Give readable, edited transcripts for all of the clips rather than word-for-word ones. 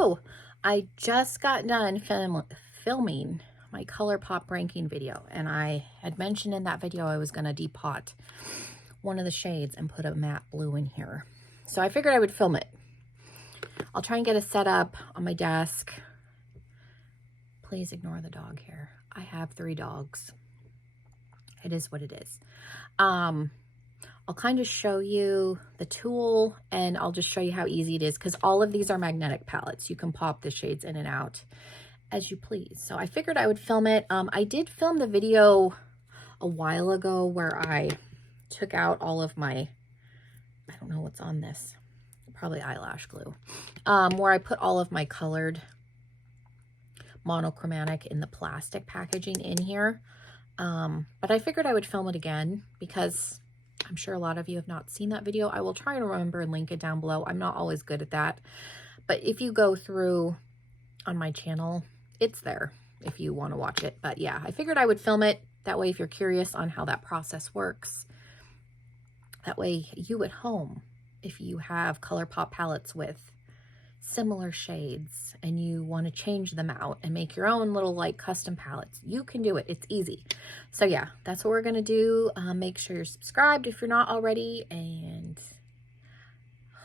Hello! I just got done filming my Colourpop ranking video, and I had mentioned in that video I was going to depot one of the shades and put a matte blue in here. So I figured I would film it. I'll try and get it set up on my desk. Please ignore the dog here. I have 3 dogs. It is what it is. I'll kind of show you the tool, and I'll just show you how easy it is, because all of these are magnetic palettes. You can pop the shades in and out as you please. So I figured I would film it. I did film the video a while ago where I took out all of my, I don't know what's on this, probably eyelash glue, where I put all of my colored monochromatic in the plastic packaging in here. But I figured I would film it again because I'm sure a lot of you have not seen that video. I will try and remember and link it down below. I'm not always good at that. But if you go through on my channel, it's there if you want to watch it. But yeah, I figured I would film it. That way, if you're curious on how that process works, that way you at home, if you have Colourpop palettes with similar shades and you want to change them out and make your own little like custom palettes, you can do it. It's easy. So yeah, that's what we're gonna do. Make sure you're subscribed if you're not already, and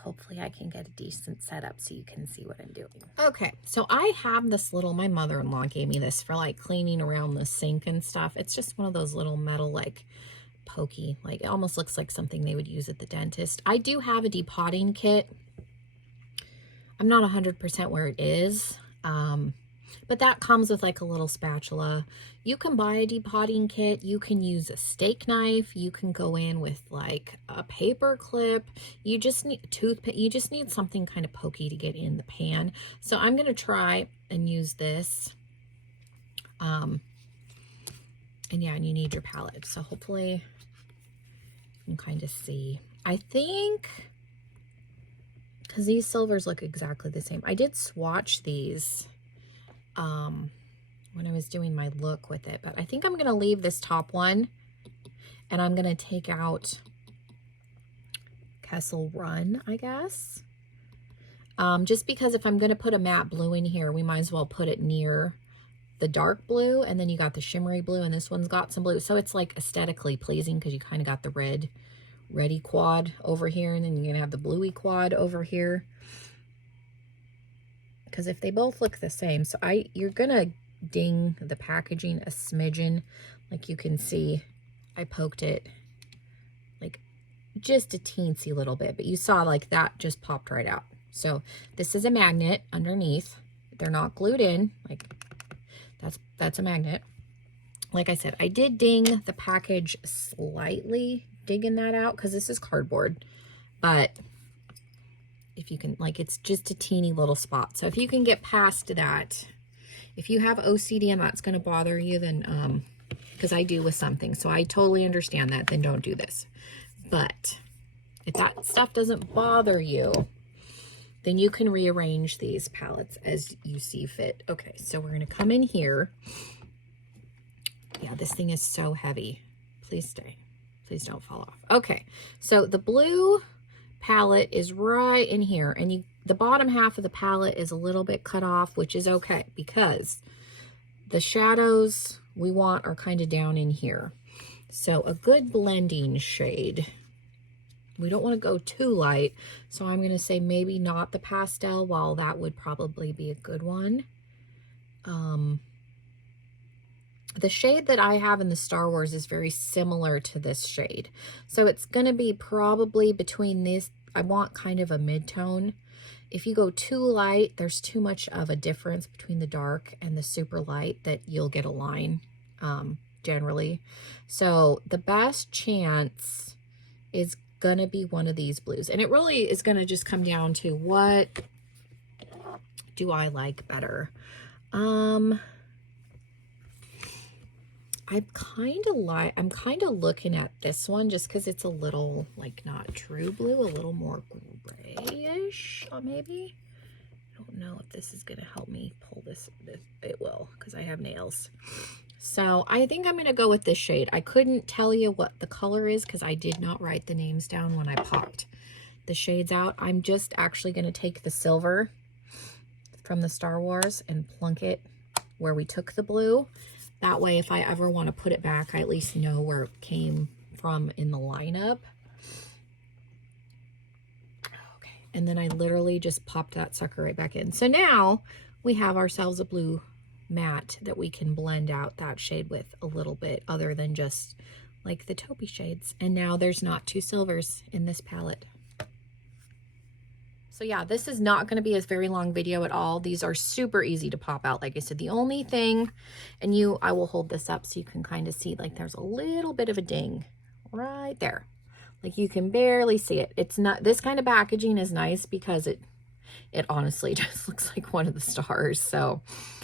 hopefully I can get a decent setup so you can see what I'm doing. Okay, so I have this little, my mother-in-law gave me this for like cleaning around the sink and stuff. It's just one of those little metal like pokey, like it almost looks like something they would use at the dentist. I do have a depotting kit. I'm not 100% where it is, but that comes with like a little spatula. You can buy a depotting kit. You can use a steak knife. You can go in with like a paper clip. You just need a toothpick. You just need something kind of pokey to get in the pan. So I'm going to try and use this. And yeah, and you need your palette. So hopefully you can kind of see. I think, because these silvers look exactly the same. I did swatch these when I was doing my look with it, but I think I'm going to leave this top one, and I'm going to take out Kessel Run, I guess. Just because if I'm going to put a matte blue in here, we might as well put it near the dark blue, and then you got the shimmery blue, and this one's got some blue. So it's like aesthetically pleasing because you kind of got the reddy quad over here, and then you're gonna have the bluey quad over here, because if they both look the same, so you're gonna ding the packaging a smidgen. Like you can see I poked it like just a teensy little bit, but you saw like that just popped right out. So this is a magnet underneath. They're not glued in. Like that's a magnet. Like I said, I did ding the package slightly, digging that out because this is cardboard, but if you can, like, it's just a teeny little spot. So if you can get past that, if you have OCD and that's going to bother you, then because I do with something, so I totally understand that, then don't do this. But if that stuff doesn't bother you, then you can rearrange these palettes as you see fit. Okay, so we're going to come in here. Yeah, this thing is so heavy. Please stay. Please don't fall off. Okay, so the blue palette is right in here, and the bottom half of the palette is a little bit cut off, which is okay because the shadows we want are kind of down in here. So a good blending shade. We don't want to go too light, so I'm going to say maybe not the pastel, while that would probably be a good one. The shade that I have in the Star Wars is very similar to this shade. So it's going to be probably between this. I want kind of a mid-tone. If you go too light, there's too much of a difference between the dark and the super light that you'll get a line generally. So the best chance is going to be one of these blues. And it really is going to just come down to what do I like better. I'm kind of looking at this one just because it's a little like not true blue, a little more grayish, maybe. I don't know if this is going to help me pull this. It will, because I have nails. So I think I'm going to go with this shade. I couldn't tell you what the color is because I did not write the names down when I popped the shades out. I'm just actually going to take the silver from the Star Wars and plunk it where we took the blue. That way, if I ever want to put it back, I at least know where it came from in the lineup. Okay, and then I literally just popped that sucker right back in. So now we have ourselves a blue matte that we can blend out that shade with a little bit, other than just like the taupey shades. And now there's not two silvers in this palette. So yeah, this is not going to be a very long video at all. These are super easy to pop out. Like I said, the only thing, and I will hold this up so you can kind of see, like there's a little bit of a ding right there. Like you can barely see it. It's not, this kind of packaging is nice because it honestly just looks like one of the stars. So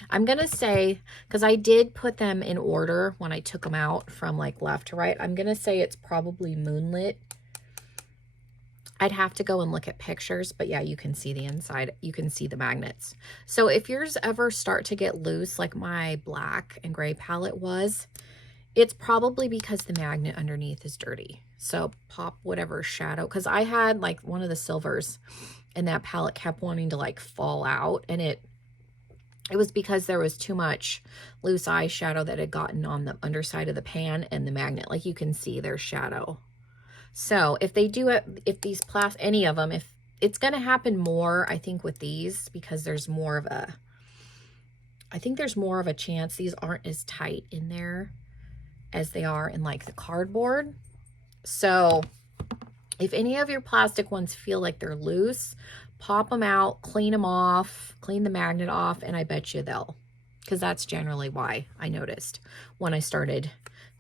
I'm going to say, because I did put them in order when I took them out from like left to right, I'm going to say it's probably Moonlit. I'd have to go and look at pictures, but yeah, you can see the inside. You can see the magnets. So if yours ever start to get loose, like my black and gray palette was, it's probably because the magnet underneath is dirty. So pop whatever shadow, because I had like one of the silvers and that palette kept wanting to like fall out, and it was because there was too much loose eyeshadow that had gotten on the underside of the pan and the magnet. Like you can see there's shadow. So if they do it, if these any of them, if it's going to happen more, I think with these, because there's more of a, I think there's more of a chance these aren't as tight in there as they are in like the cardboard. So if any of your plastic ones feel like they're loose, pop them out, clean them off, clean the magnet off, and I bet you they'll, because that's generally why I noticed when I started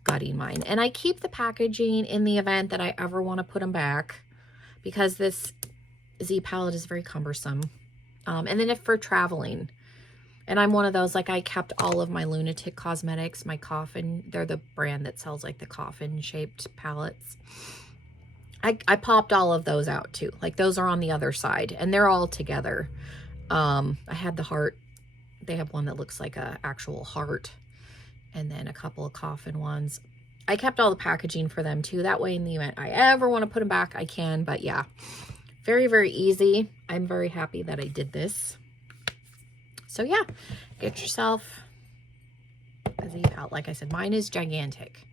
gutting mine. And I keep the packaging in the event that I ever want to put them back, because this Z palette is very cumbersome. And then if for traveling, and I'm one of those, like I kept all of my Lunatic Cosmetics, my coffin, they're the brand that sells like the coffin shaped palettes. I popped all of those out too. Like those are on the other side and they're all together. I had the heart. They have one that looks like a actual heart, and then a couple of coffin ones. I kept all the packaging for them too. That way in the event I ever want to put them back, I can. But yeah, very, very easy. I'm very happy that I did this. So yeah, get yourself a Z palette. Like I said, mine is gigantic.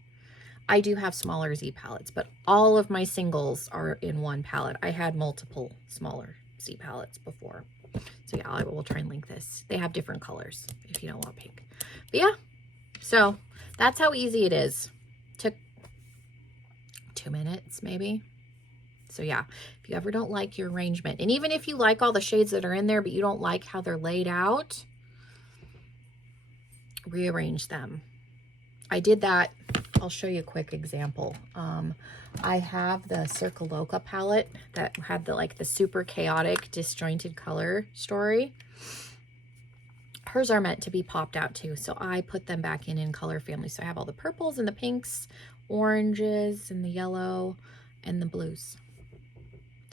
I do have smaller Z palettes, but all of my singles are in one palette. I had multiple smaller Z palettes before. So yeah, I will try and link this. They have different colors if you don't want pink. But yeah, so that's how easy it is. Took 2 minutes maybe. So yeah, if you ever don't like your arrangement, and even if you like all the shades that are in there, but you don't like how they're laid out, rearrange them. I did that. I'll show you a quick example. I have the Circa Loca palette that had the super chaotic disjointed color story. Hers are meant to be popped out too, so I put them back in color family. So I have all the purples and the pinks, oranges and the yellow and the blues.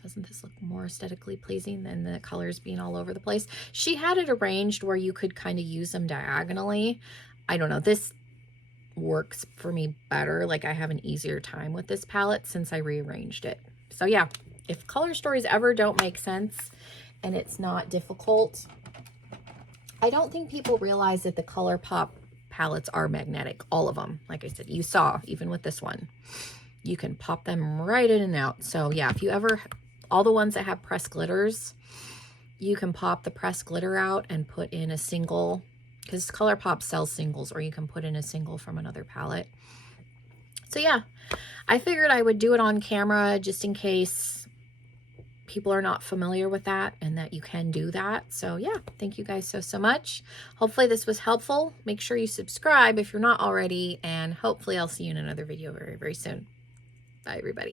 Doesn't this look more aesthetically pleasing than the colors being all over the place? She had it arranged where you could kind of use them diagonally. I don't know, this works for me better. Like I have an easier time with this palette since I rearranged it. So yeah, if color stories ever don't make sense and it's not difficult, I don't think people realize that the Colourpop palettes are magnetic, all of them. Like I said, you saw even with this one, you can pop them right in and out. So yeah, if you ever, all the ones that have pressed glitters, you can pop the pressed glitter out and put in a single, because Colourpop sells singles, or you can put in a single from another palette. So yeah, I figured I would do it on camera just in case people are not familiar with that and that you can do that. So yeah, thank you guys so much. Hopefully this was helpful. Make sure you subscribe if you're not already, and hopefully I'll see you in another video very, very soon. Bye everybody.